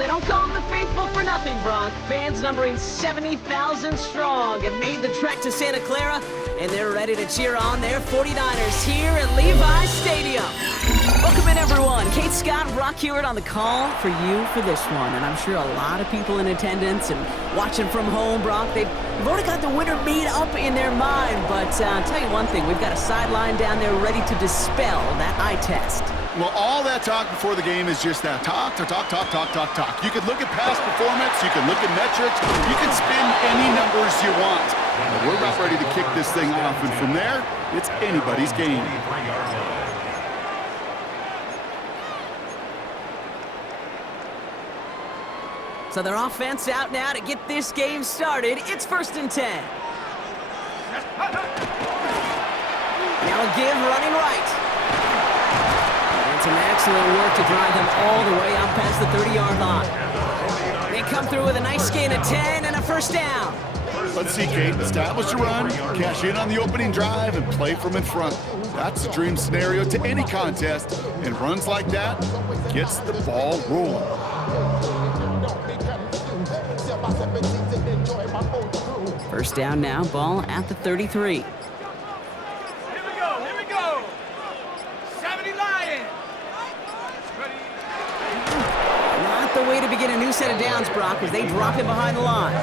they don't call them the faithful for nothing, Bronk. Fans numbering 70,000 strong have made the trek to Santa Clara, and they're ready to cheer on their 49ers here at Levi's Stadium. Welcome in, everyone. Kate Scott, Brock Hewitt on the call for you for this one. And I'm sure a lot of people in attendance and watching from home, Brock, they've already got the winner made up in their mind. But I'll tell you one thing, we've got a sideline down there ready to dispel that eye test. Well, all that talk before the game is just that talk. You can look at past performance, you can look at metrics, you can spin any numbers you want. But we're about ready to kick this thing off, and from there, it's anybody's game. So their offense out now to get this game started. It's 1st and 10. Now a give running right. And some excellent work to drive them all the way up past the 30-yard line. They come through with a nice gain of 10 and a first down. Let's see, Kate. Establish a run, cash in on the opening drive, and play from in front. That's a dream scenario to any contest, and runs like that gets the ball rolling. First down now, ball at the 33. Here we go. 70 Lions. Not the way to begin a new set of downs, Brock, as they drop him behind the line.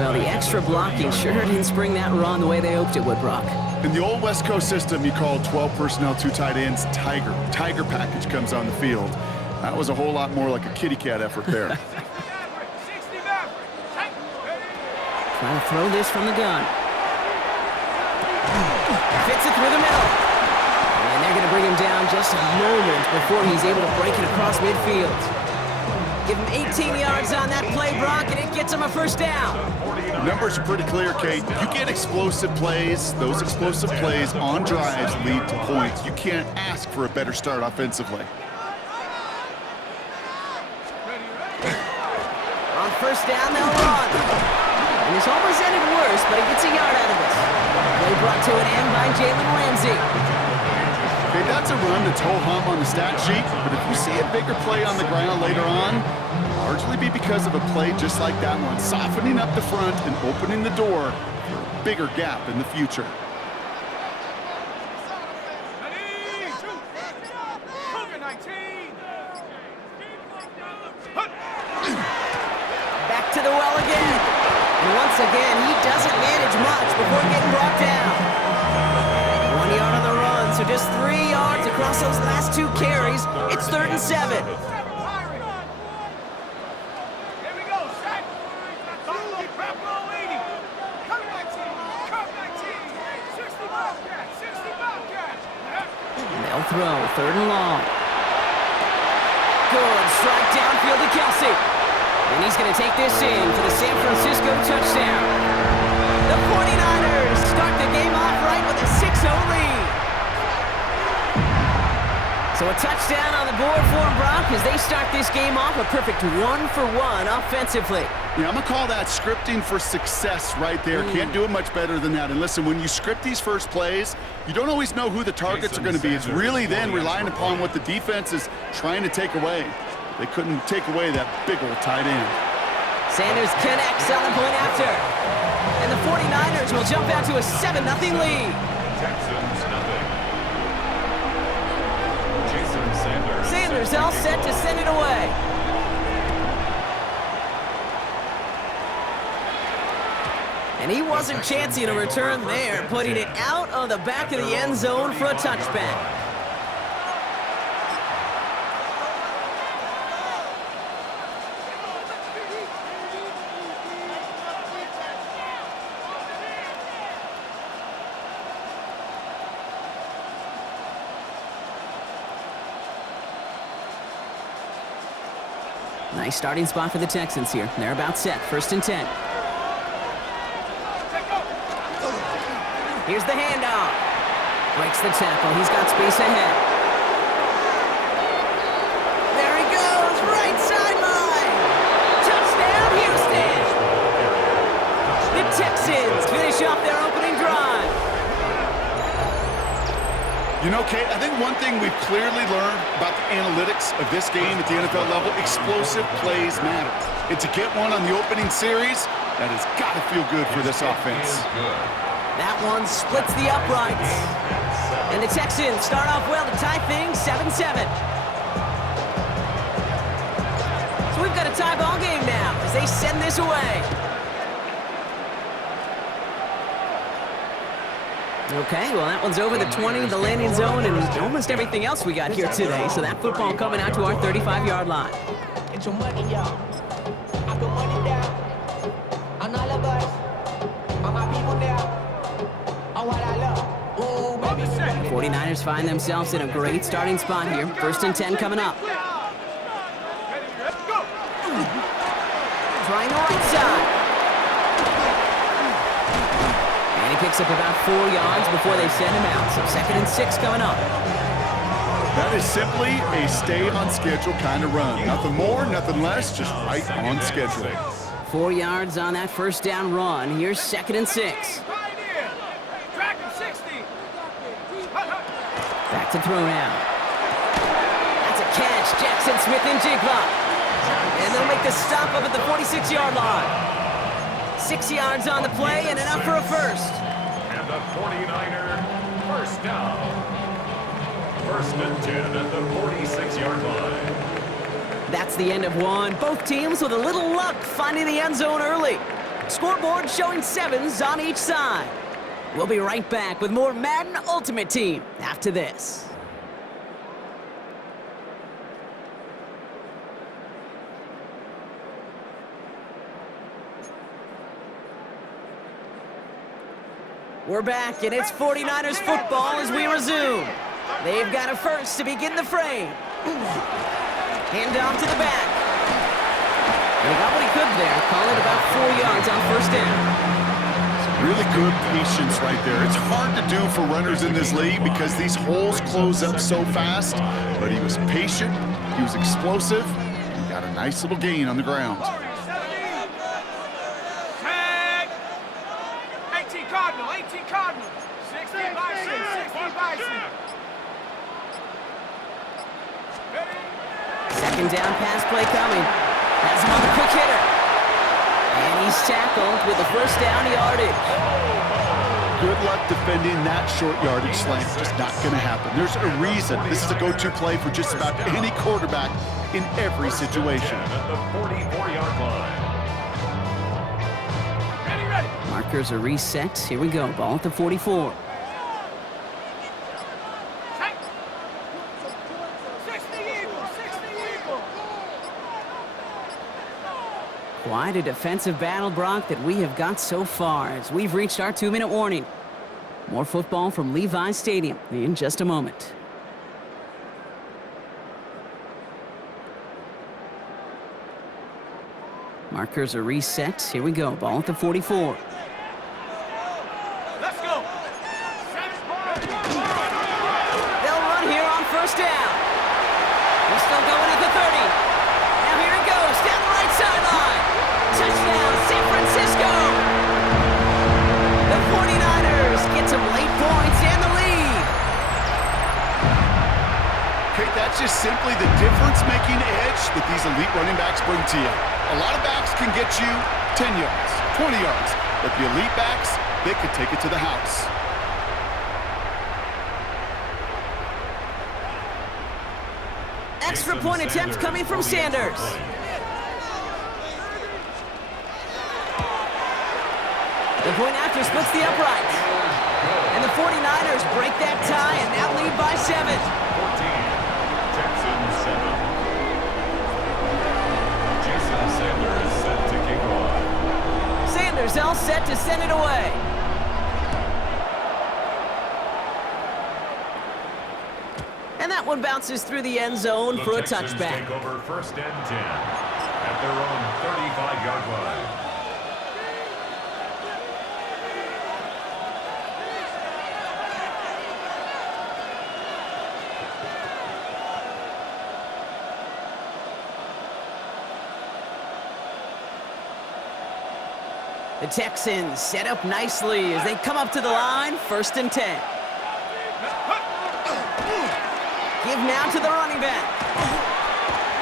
Well, the extra blocking sure didn't spring that run the way they hoped it would, Brock. In the old West Coast system, you call 12 personnel, 2 tight ends, Tiger. Tiger package comes on the field. That was a whole lot more like a kitty cat effort there. Trying to throw this from the gun. Fits it through the middle. And they're going to bring him down just a moment before he's able to break it across midfield. Give him 18 yards on that play, Brock, and it gets him a first down. Numbers are pretty clear, Kate. You get explosive plays. Those explosive plays on drives lead to points. You can't ask for a better start offensively. On first down, they'll run. And it's almost ended worse, but he gets a yard out of this. Play brought to an end by Jalen Ramsey. Okay, that's a run that's ho-hum on the stat sheet, but if you see a bigger play on the ground later on, largely be because of a play just like that one, softening up the front and opening the door for a bigger gap in the future. Back to the well again. And once again, he doesn't manage much before getting brought down. 1 yard on the run, so just 3 yards across those last 2 carries. It's 3rd and 7. They'll throw, 3rd and long. Good strike downfield to Kelsey. And he's going to take this in for the San Francisco touchdown. The 49ers start the game off right with a 6-0 lead. So a touchdown on the board for them, Brock, as they start this game off a perfect 1-for-1 offensively. Yeah, I'm going to call that scripting for success right there. Can't do it much better than that. And listen, when you script these first plays, you don't always know who the targets are going to be. It's really then relying upon what the defense is trying to take away. They couldn't take away that big old tight end. Sanders connects on the point after. And the 49ers will jump out to a 7-0 lead. Sanders all set to send it away. And he wasn't chancing a return there, putting it out of the back of the end zone for a touchback. Nice starting spot for the Texans here. They're about set. 1st and 10. Here's the handoff. Breaks the tackle. He's got space ahead. There he goes. Right sideline. Touchdown, Houston. The Texans finish off their opening drive. You know, Kate, I think one thing we've clearly learned about the analytics of this game at the NFL level, explosive plays matter. And to get one on the opening series, that has got to feel good for this offense. That one splits the uprights. And the Texans start off well to tie things 7-7. So we've got a tie ball game now as they send this away. Okay, well, that one's over the 20, the landing zone, and almost everything else we got here today. So that football coming out to our 35-yard line. It's your money, y'all. I put money down on all of us, on my people now, on what I love. Ooh, baby, The 49ers find themselves in a great starting spot here. 1st and 10 coming up. Trying the right side. And he picks up about 4 yards before they send him out. So 2nd and 6 coming up. That is simply a stay on schedule kind of run. Nothing more, nothing less, just right on schedule. 4 yards on that 1st down run. Here's 2nd and 6. Track him 60. Back to throw now. That's a catch. Jackson Smith-Njigba. And they'll make the stop up at the 46-yard line. 6 yards on the play and enough for a first. And the 49er first down. 1st and 10 at the 46-yard line. That's the end of one. Both teams with a little luck finding the end zone early. Scoreboard showing 7s on each side. We'll be right back with more Madden Ultimate Team after this. We're back, and it's 49ers football as we resume. They've got a first to begin the frame. Hand off to the back. And he got what he could there. Call it about 4 yards on 1st down. Really good patience right there. It's hard to do for runners in this league because these holes close up so fast. But he was patient, he was explosive, and got a nice little gain on the ground. Tag. 18 Cardinal, 18 Cardinal. 60 Bison, 60 Bison. 2nd down pass play coming. Has him on the quick hitter. And he's tackled with the 1st down yardage. Good luck defending that short yardage slant. Just not going to happen. There's a reason this is a go-to play for just about any quarterback in every situation. At the 44-yard line. Ready, ready. Markers are reset. Here we go. Ball at the 44. Take. 60 Eagle, 60 Eagle. Quite a defensive battle, Brock, that we have got so far as we've reached our 2-minute warning. More football from Levi Stadium in just a moment. Markers are reset. Here we go. Ball at the 44. Let's go. They'll run here on 1st down. They're still going at the 30. Now here it goes down the right sideline. Touchdown, San Francisco. The 49ers get some late points and the lead. Okay, that's just simply the difference-making edge that these elite running backs bring to you. A lot of backs can get you 10 yards, 20 yards, but the elite backs, they could take it to the house. Extra point attempt coming from Sanders. The point after splits the uprights. And the 49ers break that tie and now lead by 7. 14. Texans 7. Jason Sanders set to kick off. Sanders all set to send it away. And that one bounces through the end zone for a Texans touchback. take over 1st and 10 at their own 35-yard line. The Texans set up nicely as they come up to the line, 1st and 10. Give now to the running back.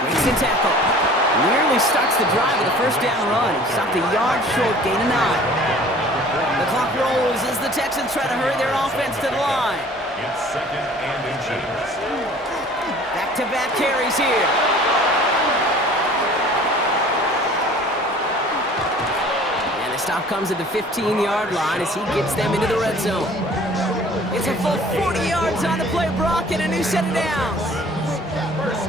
Breaks the tackle. Nearly starts the drive with a first down run. He stopped a yard short, gain of 9. The clock rolls as the Texans try to hurry their offense to the line. It's second and inches. Back-to-back carries here. And the stop comes at the 15-yard line as he gets them into the red zone. It's a full 40 yards on the play, Brock, and a new set of downs.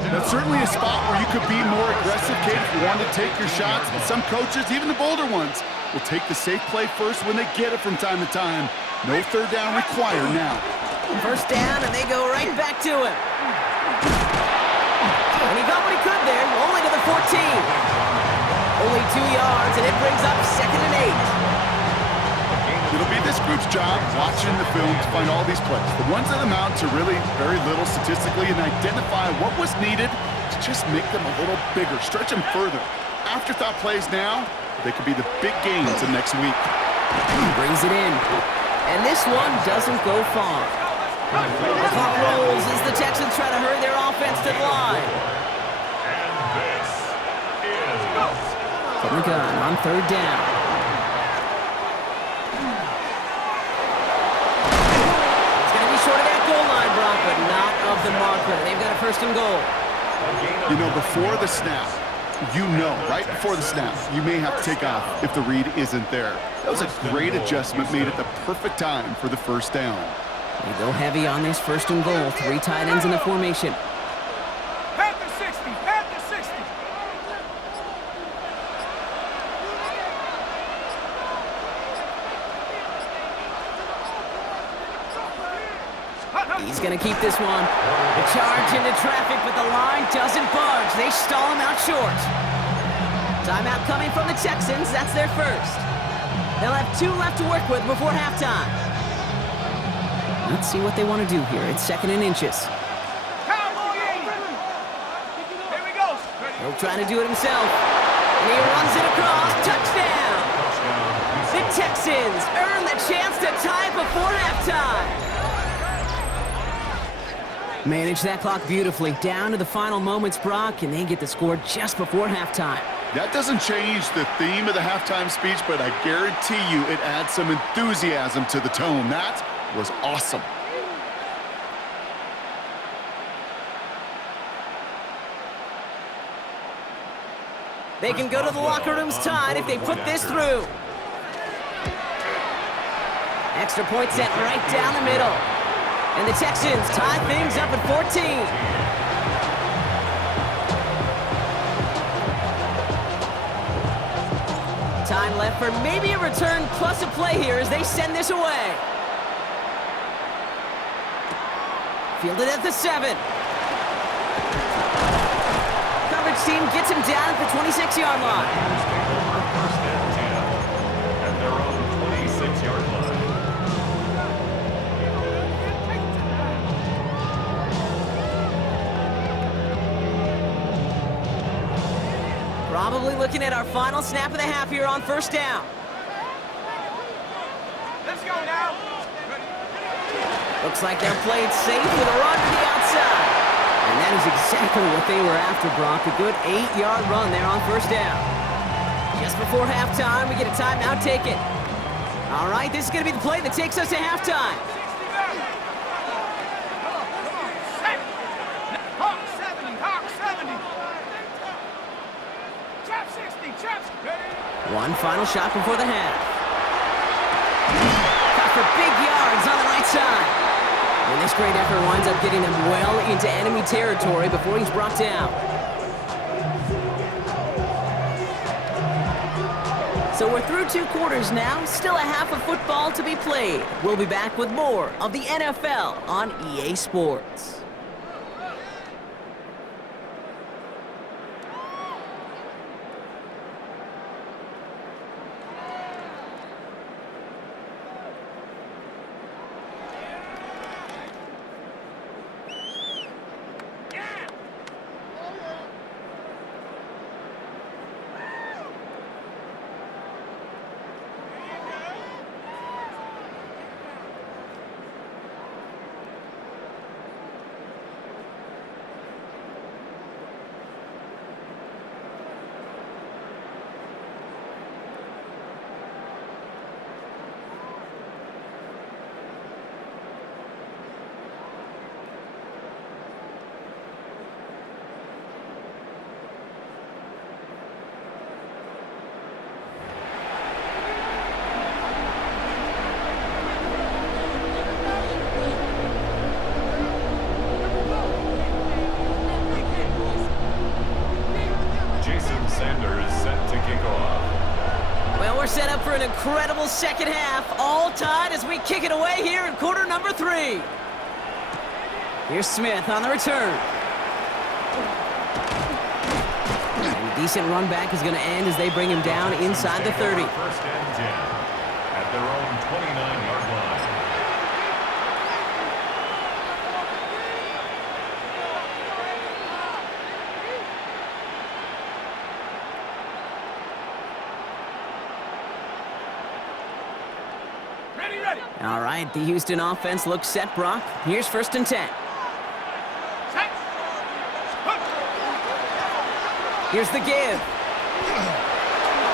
That's certainly a spot where you could be more aggressive, kid, if you want to take your shots. And some coaches, even the bolder ones, will take the safe play first when they get it from time to time. No third down required now. First down, and they go right back to him. And he got what he could there, only to the 14. Only 2 yards, and it brings up second and 8. It'll be this group's job watching the film to find all these plays. The ones that amount to really very little statistically and identify what was needed to just make them a little bigger, stretch them further. Afterthought plays now, they could be the big gains of next week. He brings it in. And this one doesn't go far. The clock rolls as the Texans try to hurry their offense to the line. And this is From the gun on third down. Short of that goal line, Brock, but not of the marker. They've got a first and goal. You know, before the snap, right before the snap, you may have to take off if the read isn't there. That was a great adjustment made at the perfect time for the first down. They go heavy on this first and goal. 3 tight ends in the formation. Panther 60, Panther 60. He's going to keep this one. The charge into traffic, but the line doesn't budge. They stall him out short. Timeout coming from the Texans. That's their first. They'll have 2 left to work with before halftime. Let's see what they want to do here. It's second and inches. Cowboy 80. Here we go. He'll try to do it himself. And he runs it across. Touchdown. The Texans earn the chance to tie it before halftime. Manage that clock beautifully. Down to the final moments, Brock, and they get the score just before halftime. That doesn't change the theme of the halftime speech, but I guarantee you it adds some enthusiasm to the tone. That was awesome. They can go to the locker rooms tied if they put this through. Extra point set right down the middle. And the Texans tie things up at 14. Time left for maybe a return plus a play here as they send this away. Fielded at the 7. Coverage team gets him down at the 26-yard line. first and 10 at their own 26-yard line. Probably looking at our final snap of the half here on first down. Let's go now. Looks like they're playing safe with a run to the outside. And that is exactly what they were after, Brock. A good 8-yard run there on first down. Just before halftime, we get a timeout taken. All right, this is going to be the play that takes us to halftime. Hawk 70, Hawk 70. Trap 60, trap. One final shot before the half. Got for big yards on the right side. And this great effort winds up getting them well into enemy territory before he's brought down. So we're through 2 quarters now, still a half of football to be played. We'll be back with more of the NFL on EA Sports. incredible second half, all tied as we kick it away here in quarter number 3. Here's Smith on the return. And a decent run back is going to end as they bring him down inside the 30. First and 10 at their own 29-yard line. Ready. All right, the Houston offense looks set, Brock. Here's first and 10. Set. Hook. Here's the give.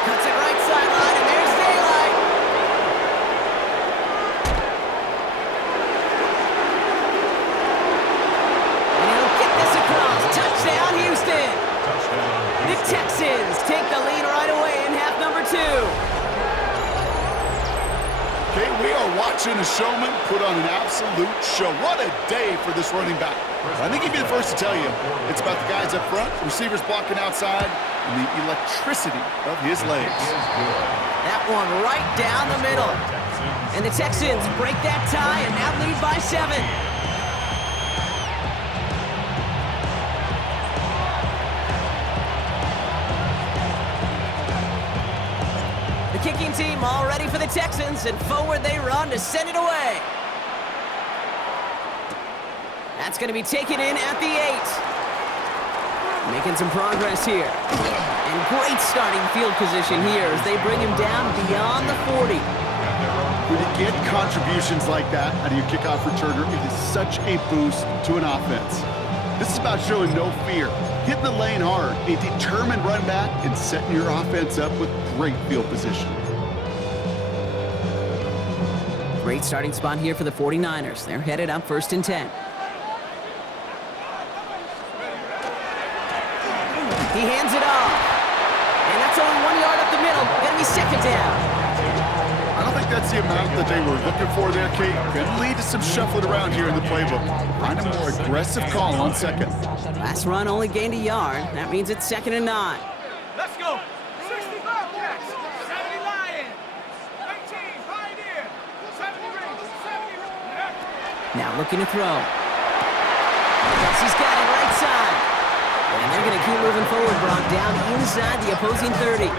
Cuts it right sideline, and there's daylight. And he'll get this across. Touchdown, Houston. Touchdown, The Houston. Texans take the lead right away in half number 2. Okay, we are watching a showman put on an absolute show. What a day for this running back. I think he'd be the first to tell you it's about the guys up front, receivers blocking outside, and the electricity of his legs. Is good. That one right down the middle. Texans. And the Texans break that tie and now lead by 7. The kicking team all ready for the Texans, and forward they run to send it away. That's going to be taken in at the 8. Making some progress here. And great starting field position here as they bring him down beyond the 40. When you get contributions like that out of your kickoff returner, it is such a boost to an offense. This is about showing no fear, hitting the lane hard, a determined run back, and setting your offense up with great field position. Great starting spot here for the 49ers. They're headed up first and 10. He hands it off. And that's only 1 yard up the middle. Gonna be second down. I don't think that's the amount that they were looking for there, Kate. Could lead to some shuffling around here in the playbook. Find a more aggressive call on second. Last run only gained a yard. That means it's second and 9. Let's go. 60 Bobcats. 70 Lions. 19 Pioneer. 70 Rings. 70 Rings. Now looking to throw. Kelsey's got it right side. And they're going to keep moving forward, Brock, down inside the opposing 30.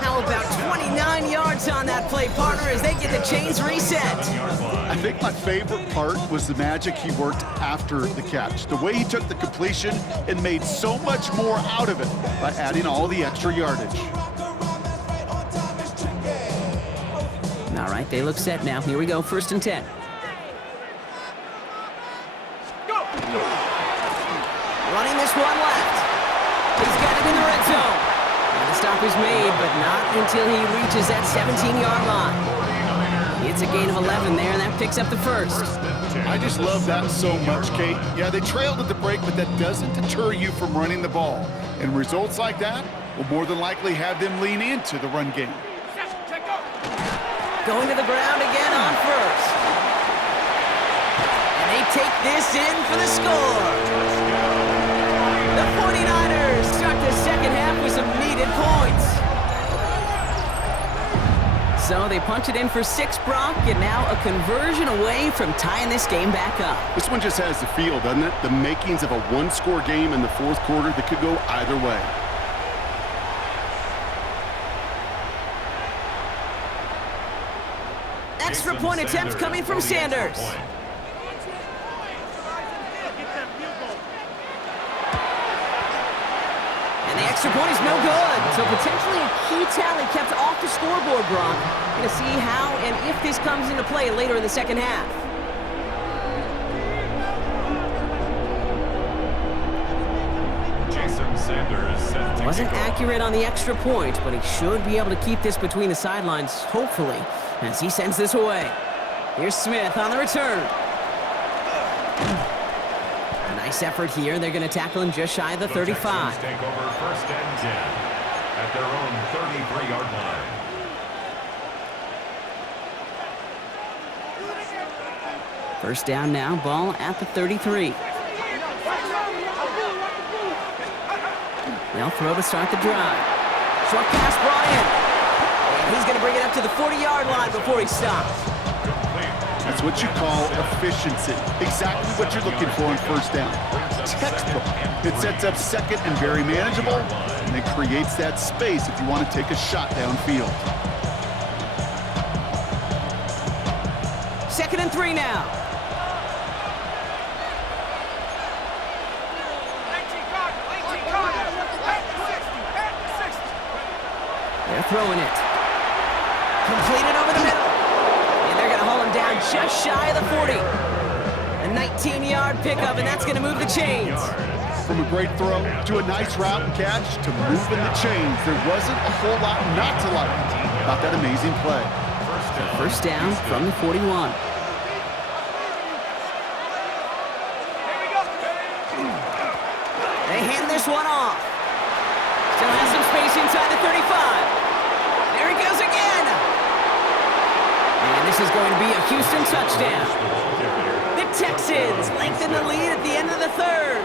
How about 29 yards on that play, partner, as they get the chains reset? I think my favorite part was the magic he worked after the catch. The way he took the completion and made so much more out of it by adding all the extra yardage. All right, they look set now. Here we go, first and 10. Go. Running this one left. He's got it in the red zone. And the stop is made, but not until he reaches that 17-yard line. It's a gain of 11 there, and that picks up the first. I just love that so much, Kate. Yeah, they trailed at the break, but that doesn't deter you from running the ball. And results like that will more than likely have them lean into the run game. Set. Check go. Going to the ground again on first. And they take this in for the score. The 49ers start the second half with some needed points. So they punch it in for 6, Brock, and now a conversion away from tying this game back up. This one just has the feel, doesn't it? The makings of a one-score game in the fourth quarter that could go either way. Extra point attempt coming from Sanders. And the extra point is no good. So potentially a key tally kept off the scoreboard, Brock. Going to see how and if this comes into play later in the second half. Sanders set to Wasn't kick off. accurate on the extra point, but he should be able to keep this between the sidelines, hopefully, as he sends this away. Here's Smith on the return. A nice effort here. They're going to tackle him just shy of the 35. Texans take over first and 10 at their own 33-yard line. First down now, ball at the 33. They'll throw to start the drive. Short pass brought in. And He's going to bring it up to the 40-yard line before he stops. That's what you call efficiency. Exactly what you're looking for on first down. Textbook. It sets up second and very manageable, and it creates that space if you want to take a shot downfield. 2nd and 3 now. 18 Cardinal, back to 60. They're throwing it. Completed over the middle. And they're going to haul him down just shy of the 40. A 19-yard pickup, and that's going to move the chains. From a great throw to a nice route and catch to moving the chains, there wasn't a whole lot not to like about that amazing play. First down from the 41. Here we go. They hand this one off. Still has some space inside the 35. There he goes again. And this is going to be a Houston touchdown. The Texans lengthen the lead at the end of the third.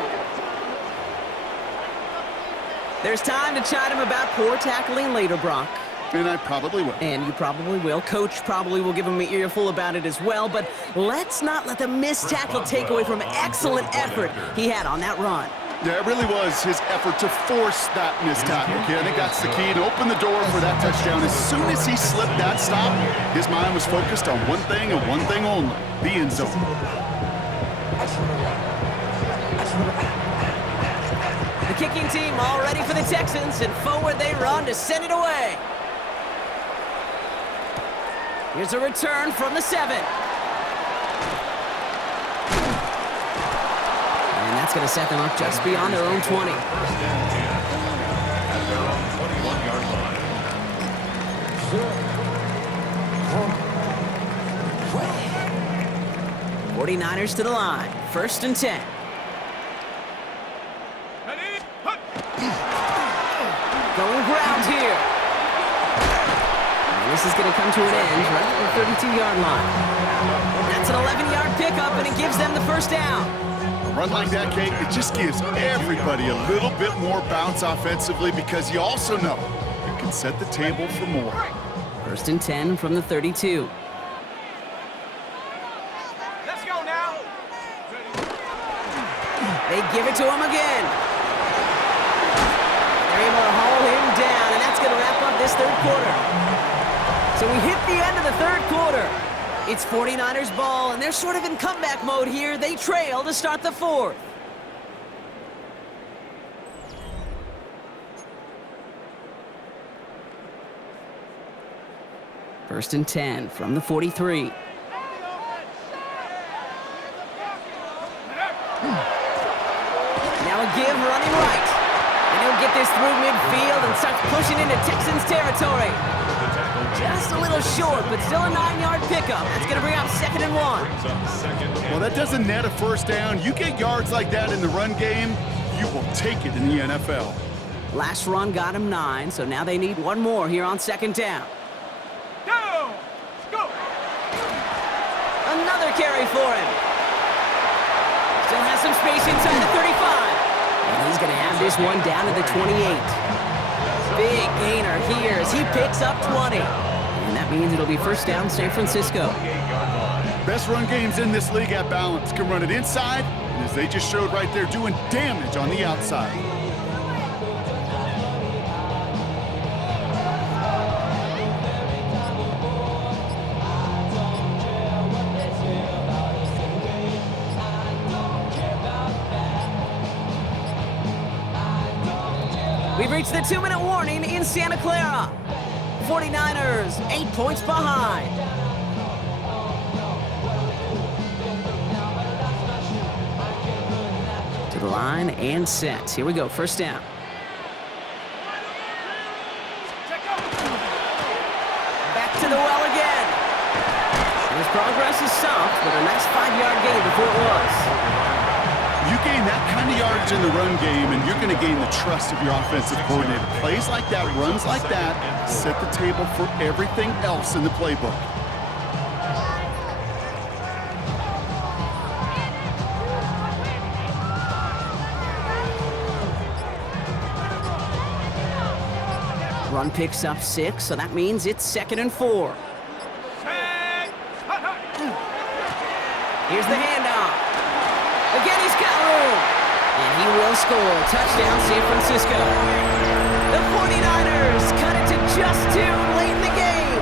There's time to chide him about poor tackling later, Brock. And I probably will. And you probably will. Coach probably will give him an earful about it as well, but let's not let the missed tackle take away from excellent effort he had on that run. Yeah, it really was his effort to force that missed tackle. Okay, I think that's the key, and open the door for that touchdown. As soon as he slipped that stop, his mind was focused on one thing and one thing only, the end zone. The kicking team all ready for the Texans, and forward they run to send it away. Here's a return from the 7. And that's going to set them up just beyond their own 20. First and 10 at their own 21-yard line. 49ers to the line. 1st and 10. Ready? Hut. Going ground here. And this is going to come to an end right at the 32-yard line. That's an 11-yard pickup, and it gives them the first down. A run like that, Kate, it just gives everybody a little bit more bounce offensively because you also know it can set the table for more. 1st and 10 from the 32. Let's go now. They give it to him again. They're able to haul him down, and that's going to wrap up this third quarter. So we hit the end of the third quarter. It's 49ers ball, and they're sort of in comeback mode here. They trail to start the fourth. First and 10 from the 43. Now a give running right. And he'll get this through midfield and starts pushing into Texans territory. Just a little short, but still a 9-yard pickup. That's going to bring up 2nd and 1. Well, that doesn't net a first down. You get yards like that in the run game, you will take it in the NFL. Last run got him 9, so now they need one more here on 2nd down. Go. Go. Another carry for him. Still has some space inside the 35. And he's going to have this one down to the 28. Big gainer here as he picks up 20. And that means it'll be first down San Francisco. Best run games in this league at balance. Can run it inside, and as they just showed right there, doing damage on the outside. We've reached the 2-minute warning in Santa Clara. 49ers, 8 points behind. To the line and set. Here we go, first down. Back to the well again. And his progress is soft, but a nice 5-yard gain before it was. You gain that kind of yardage in the run game, and you're going to gain the trust of your offensive coordinator. Plays like that, runs like that, set the table for everything else in the playbook. Run picks up 6, so that means it's 2nd and 4. Here's the handoff. Again, he's got room. And he will score. Touchdown, San Francisco. The 49ers cut it to just 2 late in the game.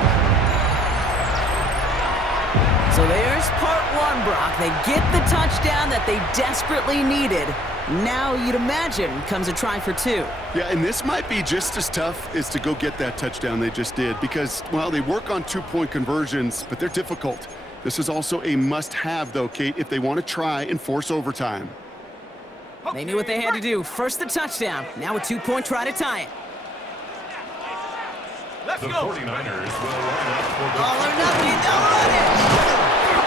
So there's part 1, Brock. They get the touchdown that they desperately needed. Now, you'd imagine, comes a try for 2. Yeah, and this might be just as tough as to go get that touchdown they just did because, well, they work on 2-point conversions, but they're difficult. This is also a must-have, though, Kate, if they want to try and force overtime. They knew what they had to do. First the touchdown. Now a 2-point try to tie it. Let's The go. 49ers will line up for the All or nothing. They'll run it.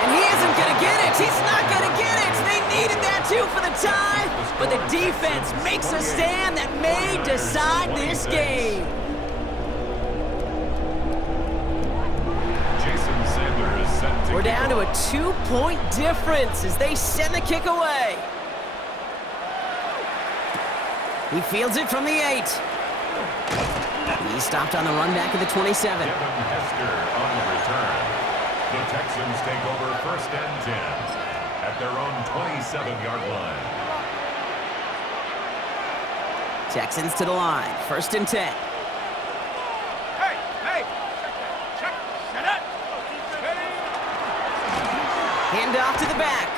And he isn't going to get it. He's not going to get it. They needed that, too, for the tie. But the defense makes a stand that may decide this game. We're down to a 2-point difference as they send the kick away. He fields it from the 8. He stopped on the run back at the 27. Kevin Hester on the return. The Texans take over 1st and 10 at their own 27-yard line. Texans to the line. 1st and 10. Hey, hey. Check. Shut up. Hand off to the back.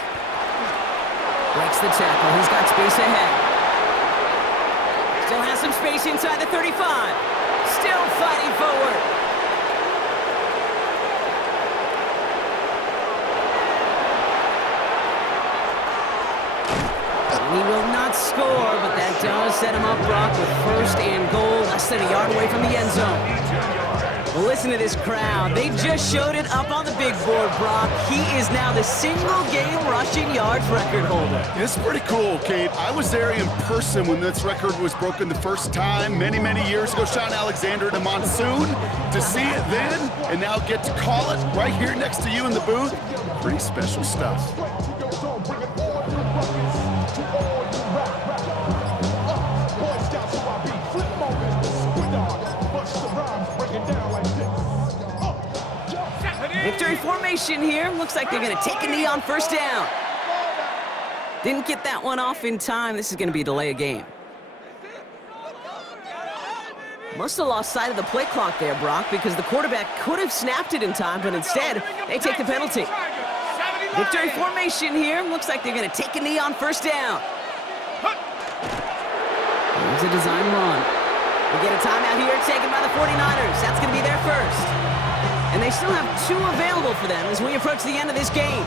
Breaks the tackle. He's got space ahead. Still has some space inside the 35. Still fighting forward. And he will not score, but that does set him up, Brock, with 1st and goal, less than a yard away from the end zone. Well, listen to this crowd. They just showed it up on the big board, Brock. He is now the single-game rushing yards record holder. It's pretty cool, Kate. I was there in person when this record was broken the first time many, many years ago. Sean Alexander to Monsoon. To see it then and now get to call it right here next to you in the booth, pretty special stuff. Victory formation here. Looks like they're going to take a knee on 1st down. Didn't get that one off in time. This is going to be a delay of game. Must have lost sight of the play clock there, Brock, because the quarterback could have snapped it in time, but instead, they take the penalty. Victory formation here. Looks like they're going to take a knee on 1st down. Here's a design run. We get a timeout here taken by the 49ers. That's going to be their 1st. And they still have 2 available for them as we approach the end of this game.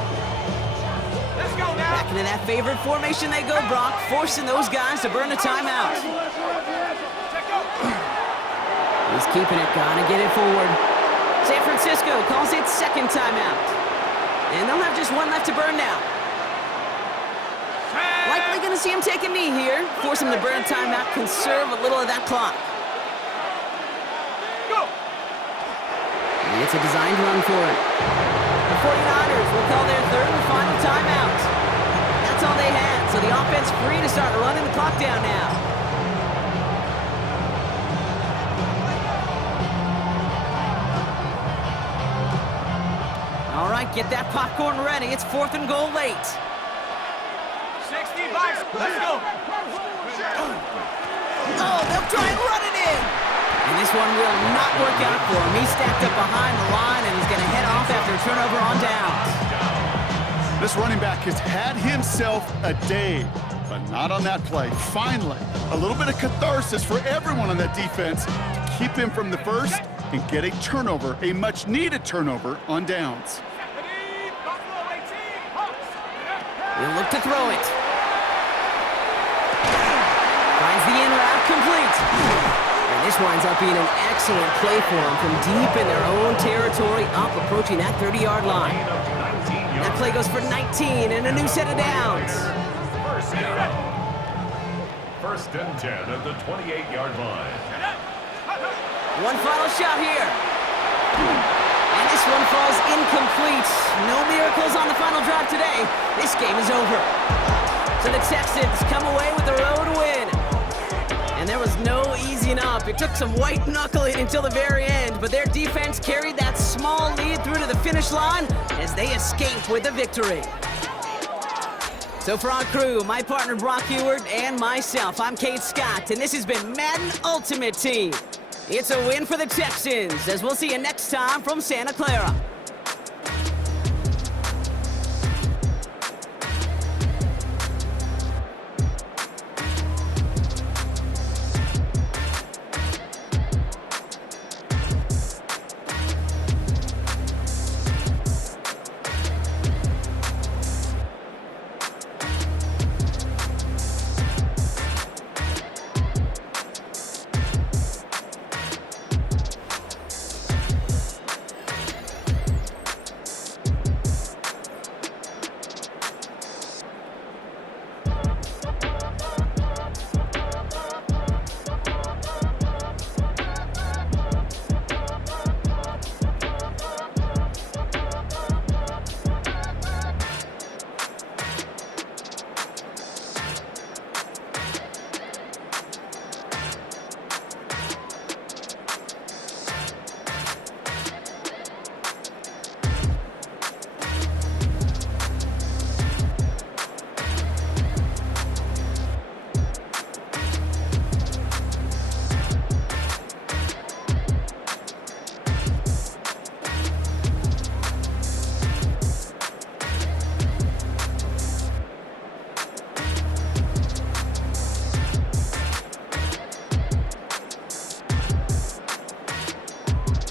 Let's go now. Back into that favorite formation they go, Brock, forcing those guys to burn a timeout. He's keeping it, gonna get it forward. San Francisco calls it 2nd timeout. And they'll have just 1 left to burn now. Likely gonna see him take a knee here. Force him to burn a timeout, conserve a little of that clock. It's a designed run for it. The 49ers will call their 3rd and final timeout. That's all they had, so the offense free to start running the clock down now. All right, get that popcorn ready. It's 4th and goal late. 60 bucks. Let's go. Oh, they'll try and run it in. And this one will not work out for him. He's stacked up behind the line, and he's going to head off after a turnover on downs. This running back has had himself a day, but not on that play. Finally, a little bit of catharsis for everyone on that defense to keep him from the 1st and get a turnover, a much-needed turnover on downs. He'll look to throw it. Finds the in route complete. And this winds up being an excellent play for them from deep in their own territory, up approaching that 30-yard line. That play goes for 19 and a new set of downs. 1st and 10 at the 28-yard line. One final shot here. And this one falls incomplete. No miracles on the final drive today. This game is over. So the Texans come away with the road win. And there was no easing up. It took some white knuckling until the very end, but their defense carried that small lead through to the finish line as they escaped with a victory. So for our crew, my partner Brock Ewart and myself, I'm Kate Scott, and this has been Madden Ultimate Team. It's a win for the Texans, as we'll see you next time from Santa Clara.